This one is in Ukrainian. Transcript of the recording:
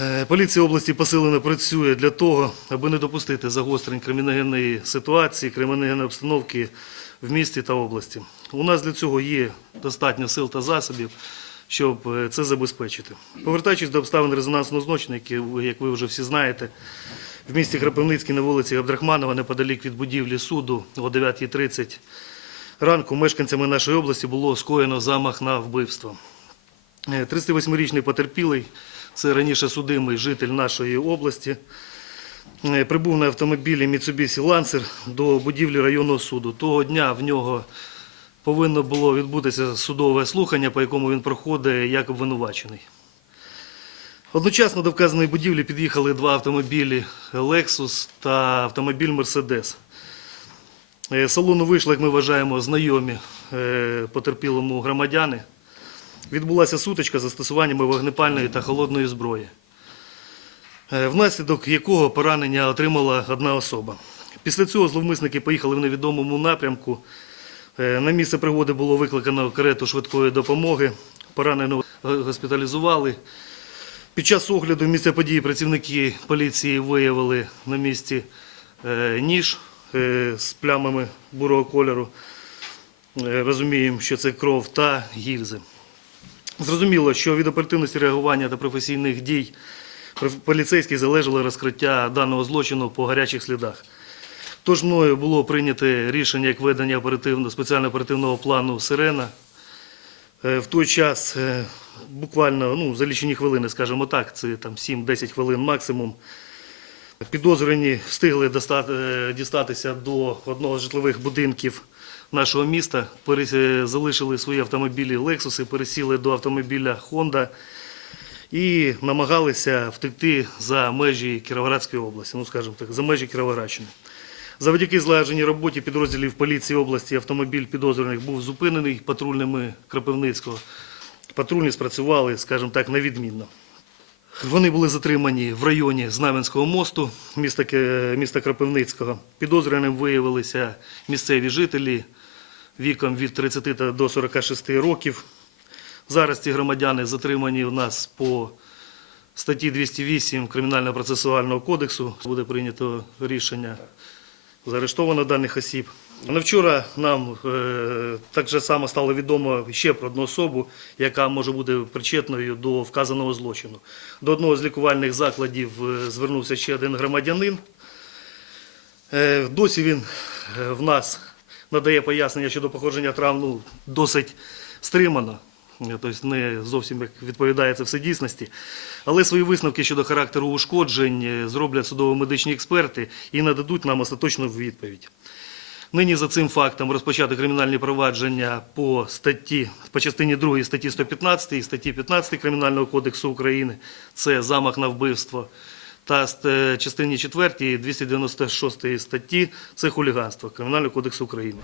Е, Поліція області посилено працює для того, аби не допустити загострень криміногенної ситуації, криміногенної обстановки в місті та області. У нас для цього є достатньо сил та засобів, щоб е, це забезпечити. Повертаючись до обставин резонансного злочину, які, як ви вже всі знаєте, в місті Кропивницький на вулиці Абдрахманова, неподалік від будівлі суду о 9.30 ранку мешканцями нашої області було скоєно замах на вбивство. Е, 38-річний потерпілий, це раніше судимий житель нашої області, е, прибув на автомобілі Mitsubishi Lancer до будівлі районного суду. Того дня в нього повинно було відбутися судове слухання, по якому він проходить як обвинувачений. Одночасно до вказаної будівлі під'їхали два автомобілі Lexus та автомобіль Mercedes. Е, салону вийшли, як ми вважаємо, знайомі е, потерпілому громадяни. Відбулася сутичка з застосуваннями вогнепальної та холодної зброї, е, внаслідок якого поранення отримала одна особа. Після цього зловмисники поїхали в невідомому напрямку. Е, На місце пригоди було викликано карету швидкої допомоги. Пораненого госпіталізували. Під час огляду місця події працівники поліції виявили на місці е, ніж е, з плямами бурого кольору. Е, Розуміємо, що це кров та гільзи. Зрозуміло, що від оперативності реагування та професійних дій поліцейських залежало розкриття даного злочину по гарячих слідах. Тож мною було прийнято рішення як ведення оперативно, спеціально-оперативного плану «Сирена». Е, В той час, е, буквально ну, за лічені хвилини, скажімо так, це там 7-10 хвилин максимум, підозрювані встигли е, дістатися до одного з житлових будинків нашого міста, е, залишили свої автомобілі Lexus, пересіли до автомобіля Honda і намагалися втекти за межі Кіровоградської області, ну скажімо так, за межі Кіровоградщини. Завдяки злагодженій роботі підрозділів поліції області автомобіль підозрюваних був зупинений патрульними Кропивницького. Патрульні спрацювали, скажімо так, невідмінно. Вони були затримані в районі Знам'янського мосту міста, Кропивницького. Підозрюваним виявилися місцеві жителі віком від 30 до 46 років. Зараз ці громадяни затримані у нас по статті 208 Кримінально-процесуального кодексу. Буде прийнято рішення заарештовано даних осіб. На вчора нам е, так же само стало відомо ще про одну особу, яка може бути причетною до вказаного злочину. До одного з лікувальних закладів е, звернувся ще один громадянин. Е, Досі він в нас надає пояснення щодо походження травм ну, досить стримано. Тобто не зовсім як відповідає це все дійсності. Але свої висновки щодо характеру ушкоджень е, зроблять судово-медичні експерти і нададуть нам остаточну відповідь. Нині за цим фактом розпочати кримінальні провадження по статті, по частині 2 статті 115 і статті 15 Кримінального кодексу України. Це замах на вбивство. Та е, частині 4 296 статті це хуліганство Кримінального кодексу України.